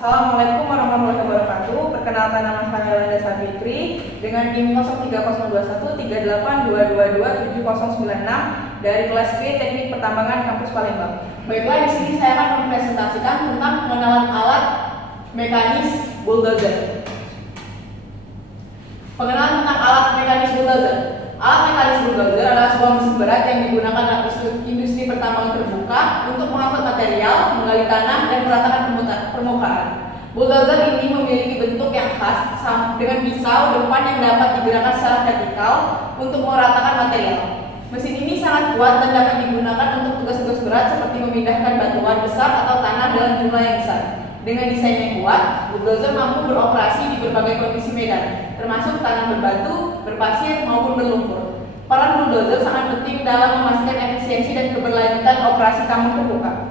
Assalamualaikum warahmatullahi wabarakatuh. Perkenalkan, nama saya Landa Sabitri dengan NIM 030213222796 dari kelas B Teknik Pertambangan Kampus Palembang. Baiklah, di sini saya akan mempresentasikan tentang pengenalan alat mekanis bulldozer. Pengenalan tentang alat mekanis bulldozer. Alat mekanis bulldozer adalah sebuah mesin berat yang digunakan dalam industri pertambangan terbuka untuk mengangkut material, menggali tanah, dan meratakan permukaan. Bulldozer ini memiliki bentuk yang khas dengan pisau depan yang dapat digerakkan secara vertikal untuk meratakan material. Mesin ini sangat kuat dan dapat digunakan untuk tugas-tugas berat seperti memindahkan batuan besar atau tanah dalam jumlah yang besar. Dengan desain yang kuat, bulldozer mampu beroperasi di berbagai kondisi medan, termasuk tanah berbatu, berpasir, maupun berlumpur. Peran bulldozer sangat penting dalam memastikan efisiensi dan keberlanjutan operasi tambang terbuka.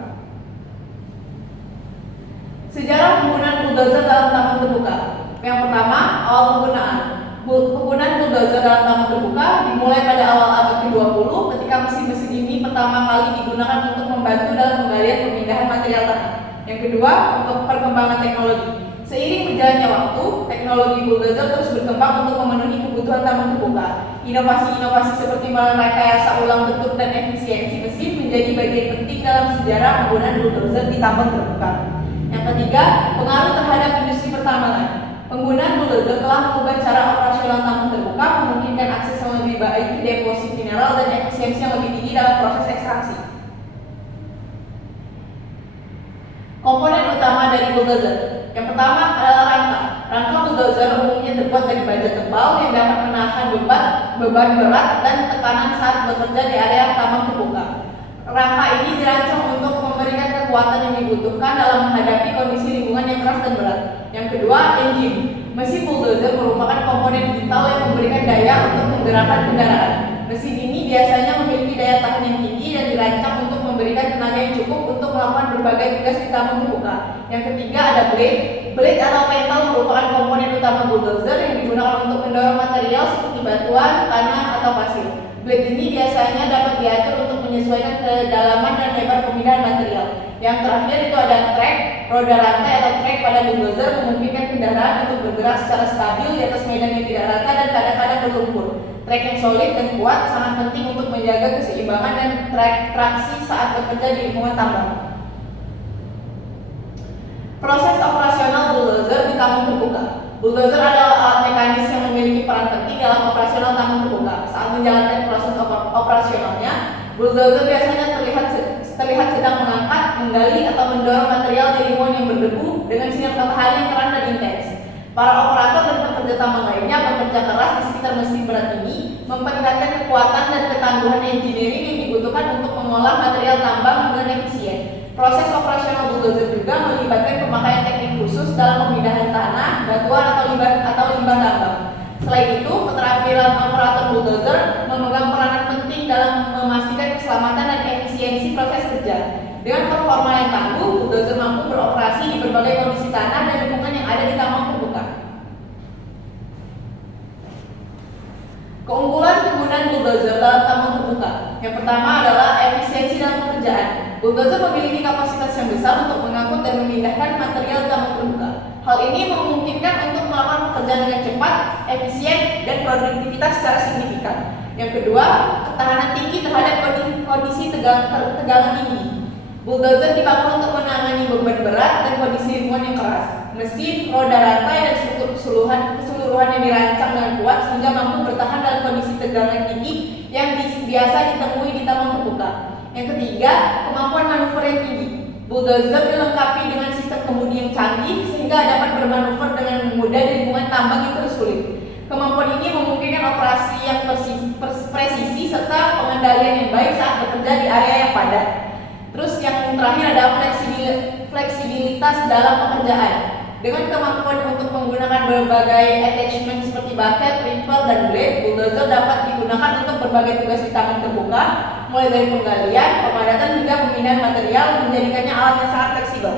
Sejarah penggunaan bulldozer dalam tambang terbuka. Yang pertama, awal penggunaan. Penggunaan bulldozer dalam tambang terbuka dimulai pada awal abad ke-20 ketika mesin-mesin ini pertama kali digunakan untuk membantu dalam penggalian pemindahan material tanah. Yang kedua, perkembangan teknologi. Seiring berjalannya waktu, teknologi bulldozer terus berkembang untuk memenuhi kebutuhan tambang terbuka. Inovasi-inovasi seperti merekayasa ulang bentuk dan efisiensi mesin menjadi bagian penting dalam sejarah penggunaan bulldozer di tambang terbuka. Yang ketiga, pengaruh terhadap industri pertambangan. Penggunaan bulldozer telah mengubah cara operasional tambang terbuka, memungkinkan akses yang lebih baik ke deposit mineral dan efisiensi yang lebih tinggi dalam proses ekstraksi. Komponen utama dari bulldozer. Yang pertama adalah rangka. Rangka bulldozer umumnya terbuat dari baja tebal yang dapat menahan beban berat dan tekanan saat bekerja di area tambang terbuka. Rangka ini dirancang untuk memberikan kekuatan yang dibutuhkan dalam menghadapi kondisi lingkungan yang keras dan berat. Yang kedua, engine. Mesin bulldozer merupakan komponen vital yang memberikan daya untuk menggerakkan kendaraan. Mesin ini biasanya memiliki daya tahan yang tinggi dan dirancang untuk memberikan tenaga yang cukup untuk melakukan berbagai tugas di tambang terbuka. Yang ketiga ada blade. Blade atau pental merupakan komponen utama bulldozer yang digunakan untuk mendorong material seperti batuan, tanah, atau pasir. Blade ini biasanya dapat diatur untuk menyesuaikan kedalaman dan lebar pemindahan material. Yang terakhir itu ada track. Roda rantai atau track pada bulldozer memungkinkan kendaraan untuk bergerak secara stabil di atas medan yang tidak rata dan kadang-kadang berlumpur. Track yang solid dan kuat sangat penting untuk menjaga keseimbangan dan traksi saat bekerja di lingkungan tambang. Proses operasional bulldozer di tambang terbuka. Bulldozer adalah alat mekanis yang memiliki peran penting dalam operasional tambang terbuka. Saat menjalankan proses operasionalnya, bulldozer biasanya terlihat sedang mengangkat, menggali, atau mendorong material di lingkungan yang berdebu dengan sinar matahari yang terang dan intens. Para operator dan pekerja tambang lainnya bekerja keras di sekitar mesin berat ini, memperlihatkan kekuatan dan ketangguhan engineering yang dibutuhkan untuk mengolah material tambang dengan efisien. Proses operasional bulldozer juga melibatkan pemakaian teknik khusus dalam pemindahan tanah, batuan, atau limbah tambang. Selain itu, keterampilan operator bulldozer memegang peranan penting dalam memastikan keselamatan dan efisiensi proses kerja. Dengan performa yang tangguh, bulldozer mampu beroperasi di berbagai kondisi tanah dan lingkungan yang ada di tambang terbuka. Keunggulan penggunaan bulldozer dalam tambang terbuka. Yang pertama adalah efisiensi dalam pekerjaan. Bulldozer memiliki kapasitas yang besar untuk mengangkut dan memindahkan material tambang terbuka. Hal ini memungkinkan untuk melakukan pekerjaan dengan cepat, efisien, dan produktivitas secara signifikan. Yang kedua, ketahanan tinggi terhadap kondisi tegangan tinggi. Bulldozer dibangun untuk menangani beban berat dan kondisi lingkungan yang keras. Mesin, roda rantai, dan struktur keseluruhan yang dirancang dengan kuat sehingga mampu bertahan dalam kondisi tegangan tinggi yang biasa ditemui di tambang terbuka. Yang ketiga, kemampuan manuver yang tinggi. Bulldozer dilengkapi dengan sistem kemudi yang canggih sehingga dapat bermanuver dengan mudah di lingkungan tambang yang terus sulit. Kemampuan ini memungkinkan operasi yang presisi serta pengendalian yang baik saat bekerja di area yang padat. Terus yang terakhir ada fleksibilitas dalam pekerjaan. Dengan kemampuan untuk menggunakan berbagai attachment seperti bucket, ripple, dan blade, bulldozer dapat digunakan untuk berbagai tugas di tambang terbuka, mulai dari penggalian, pemadatan, hingga pemindahan material, menjadikannya alat yang sangat fleksibel.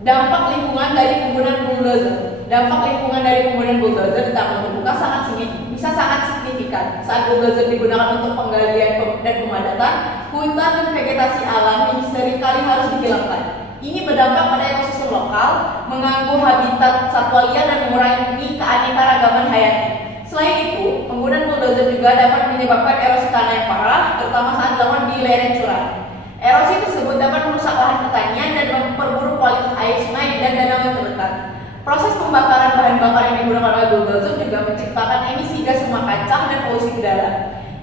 Dampak lingkungan dari penggunaan bulldozer. Dampak lingkungan dari penggunaan bulldozer di tambang terbuka bisa sangat signifikan. Saat bulldozer digunakan untuk penggalian dan pemadatan, hutan dan vegetasi alami seringkali harus dihilangkan. Ini berdampak pada ekosistem lokal, mengganggu habitat satwa liar dan mengurangi keanekaragaman hayati. Selain itu, penggunaan bulldozer juga dapat menyebabkan erosi tanah yang parah, terutama saat dilakukan di lereng curam. Erosi tersebut dapat merusak lahan pertanian dan memperburuk kualitas air sungai dan danau yang terdekat. Proses pembakaran bahan bakar yang digunakan oleh bulldozer juga menciptakan emisi gas rumah kaca dan polusi udara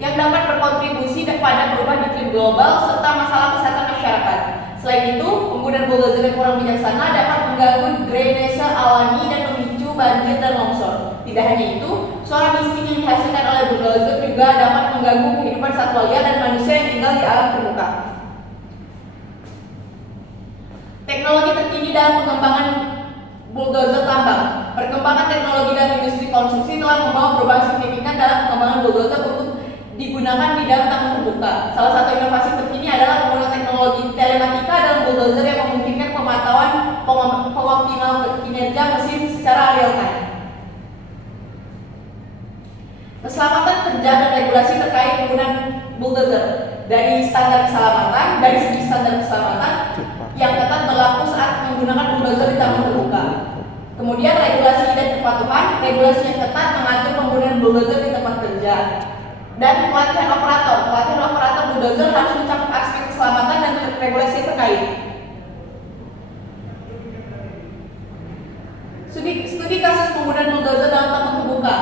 yang dapat berkontribusi pada perubahan iklim global serta masalah kesehatan masyarakat. Selain itu, penggunaan bulldozer yang kurang bijaksana dapat mengganggu drainase alami dan memicu banjir dan longsor. Tidak hanya itu, suara bising yang dihasilkan oleh bulldozer juga dapat mengganggu kehidupan satwa liar dan manusia yang tinggal di alam terbuka. Teknologi terkini dalam pengembangan bulldozer tambang. Perkembangan teknologi dan industri konstruksi telah membawa perubahan signifikan dalam pengembangan bulldozer untuk digunakan di dalam tambang terbuka. Salah satu inovasi terkini adalah penggunaan teknologi telematika dalam bulldozer yang memungkinkan pemantauan pengoptimal kinerja mesin secara real time. Keselamatan kerja dan regulasi terkait penggunaan bulldozer. Dari segi standar keselamatan yang ketat berlaku saat menggunakan bulldozer di tambang terbuka. Kemudian regulasi dan kepatuhan, regulasi yang ketat mengatur penggunaan bulldozer di tempat kerja. Dan pelatihan operator bulldozer harus mencakup aspek keselamatan dan regulasi terkait. Studi kasus penggunaan bulldozer dalam tambang terbuka.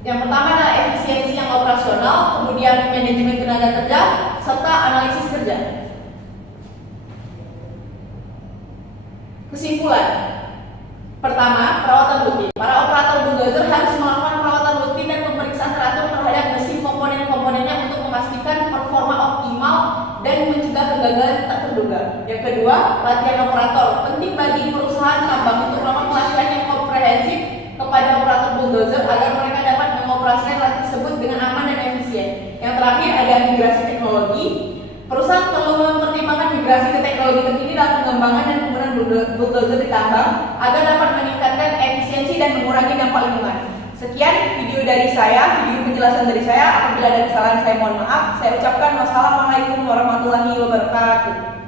Yang pertama adalah efisiensi yang operasional, kemudian manajemen tenaga kerja, serta analisis kerja. Kesimpulan. Pertama, perawatan rutin. Para operator bulldozer harus melakukan perawatan rutin dan pemeriksaan teratur terhadap mesin komponen-komponennya untuk memastikan performa optimal dan mencegah kegagalan tak terduga. Yang kedua, latihan operator. Penting bagi perusahaan tambang untuk melakukan pelatihan yang komprehensif kepada operator bulldozer agar mereka dapat mengoperasikan alat tersebut dengan aman dan efisien. Yang terakhir, ada migrasi teknologi. Perusahaan perlu mempertimbangkan migrasi ke teknologi terkini dalam pengembangan dan penggunaan bulldozer di tambang agar dapat meningkatkan efisiensi dan mengurangi dampak lingkungan. Sekian video dari saya, video penjelasan dari saya. Apabila ada kesalahan saya mohon maaf. Saya ucapkan wassalamualaikum warahmatullahi wabarakatuh.